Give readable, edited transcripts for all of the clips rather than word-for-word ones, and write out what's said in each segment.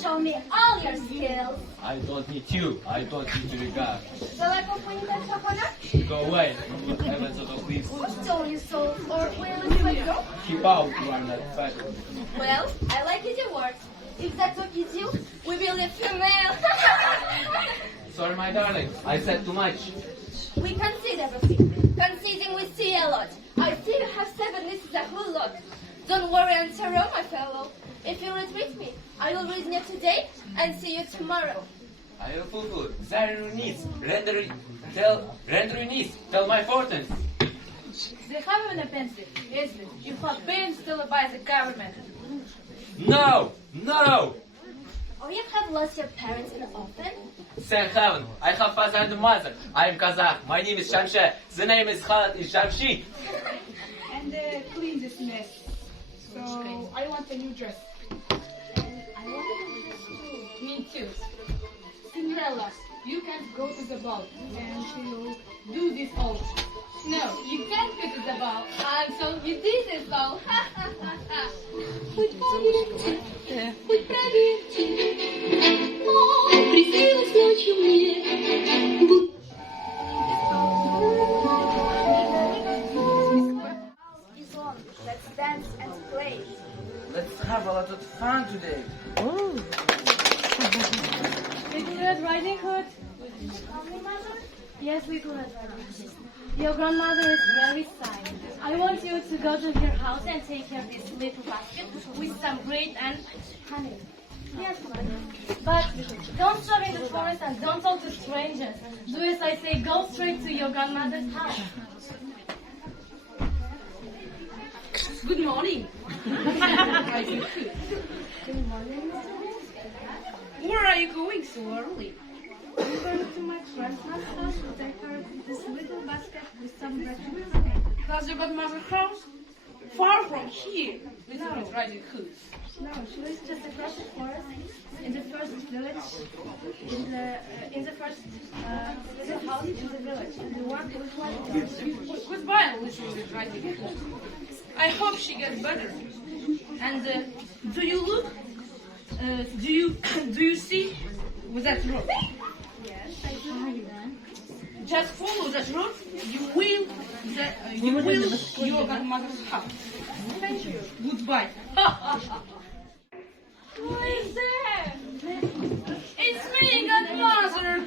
Show me all your skills. I don't need you. I don't need to regard. Далеко поїдеш, Шапана? Go away. Heavens of please. Who stole your soul? Or will you let go? Keep out. You are not fat. Well, I like it your words. If that's what you do, we will live female. Sorry, my darling. I said too much. We concede everything. Conceding we see a lot. I see you have 7 nieces a whole lot. Don't worry and sorrow, my fellow. If you retreat me, I will reason you today and see you tomorrow. I will fulfill. Render your niece. Tell my fortunes. They have an offensive, isn't it? You have been still by the government. No! No! Or you have lost your parents in the open? Thank heaven. I have father and mother. I am Kazakh. My name is Shamshe. The name is Khaled is Shamshi. And clean this mess. So I want a new dress. Me too. Cinderella, you can't go to the ball and you do this all. No, you can't go to the ball and so you did this all. Let's dance and play. Let's have a lot of fun today. Little Red Riding Hood. Yes, Little Red Riding Hood. Your grandmother is very sad. I want you to go to her house and take her this little basket with some bread and honey. Yes, mother. But don't stir in the forest and don't talk to strangers. Do as I say, go straight to your grandmother's house. Good morning. Good morning, where are you going so early? I'm going to my grandma's house to take her this little basket with some bread and honey. Does your godmother's house? Far from here. Little Red Riding Hood. No, she lives just across the forest in the first village, in the first little house in the village, in the one with one. Goodbye, Little Red Riding Hood. I hope she gets better. And do you look? Do you see with that road? Yes, I do. Just follow that road. You will your grandmother's house. Thank you. Goodbye. Who is there? It's me, godmother.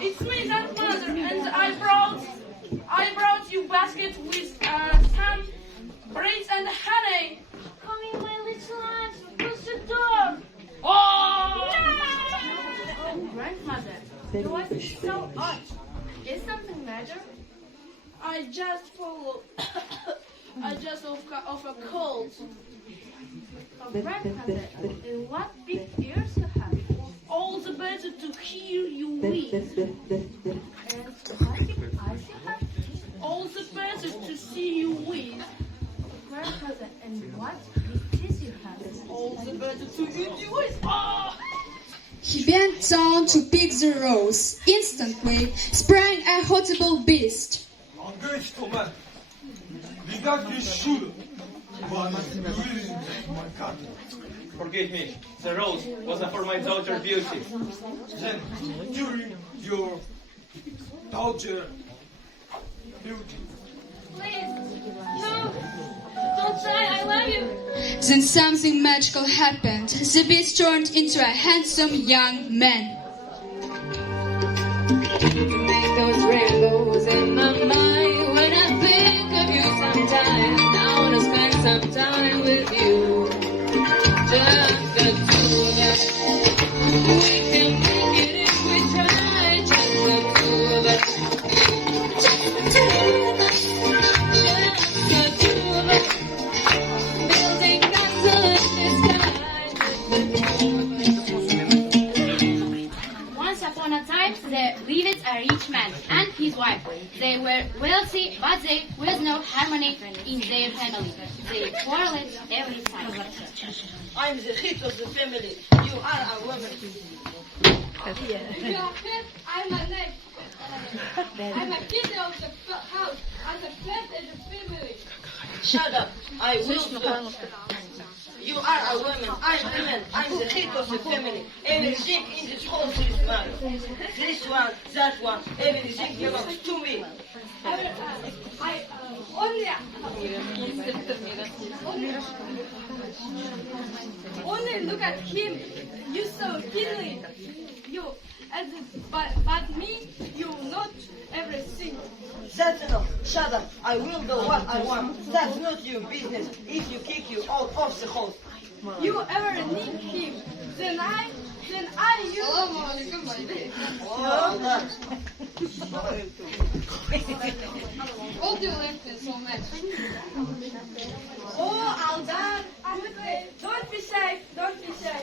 It's me, godmother, and I brought you basket with some bread and honey. Come in, my little aunt. Close the door. Oh! Oh, grandmother, your voice is so odd. Is something matter? I just follow. I just off a cold. Oh, grandmother, what big ears you have. All the better to hear you weep. And what big eyes you have. All the better to see you weep. Grandmother, and what big teeth you have. All the better to eat you with. Oh! He bent down to pick the rose. Instantly sprang a horrible beast. Forgive me. The rose was for my daughter Beauty. Then, during your daughter beauty. Please, no, don't die. I love you. Then something magical happened. The beast turned into a handsome young man. Make those rainbows in my mind when I think of you sometimes. I wanna spend some time with you. Just the two of us. We can make it if we try. Just the two of us. Just the two of us. Just the two of us. Building castles in the sky. Just the two of us. his wife. They were wealthy, but there was no harmony in their family. They quarreled every time. I'm the head of the family. You are a woman. You are head, I'm a neck. I'm a kid of the house, and the head of the family. Shut up. I will do. You are a woman. I'm a man. I'm the head of the family. Everything in this house is mine. This one, that one, everything belongs to me. Only look at him. You so silly. You, but me, you not everything. That's enough. Shut up. I will do what I want. That's not your business. If you kick you out of the house. You ever need him, then I you. All you left is so much. Oh, Aldan, don't be shy, don't be shy.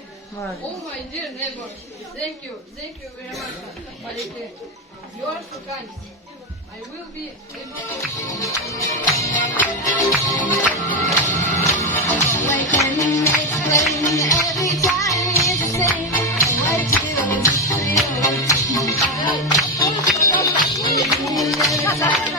Oh my dear neighbor, thank you very much. But you are so kind. I will be able to. Why can't you explain every time it's the same? Why do you feel?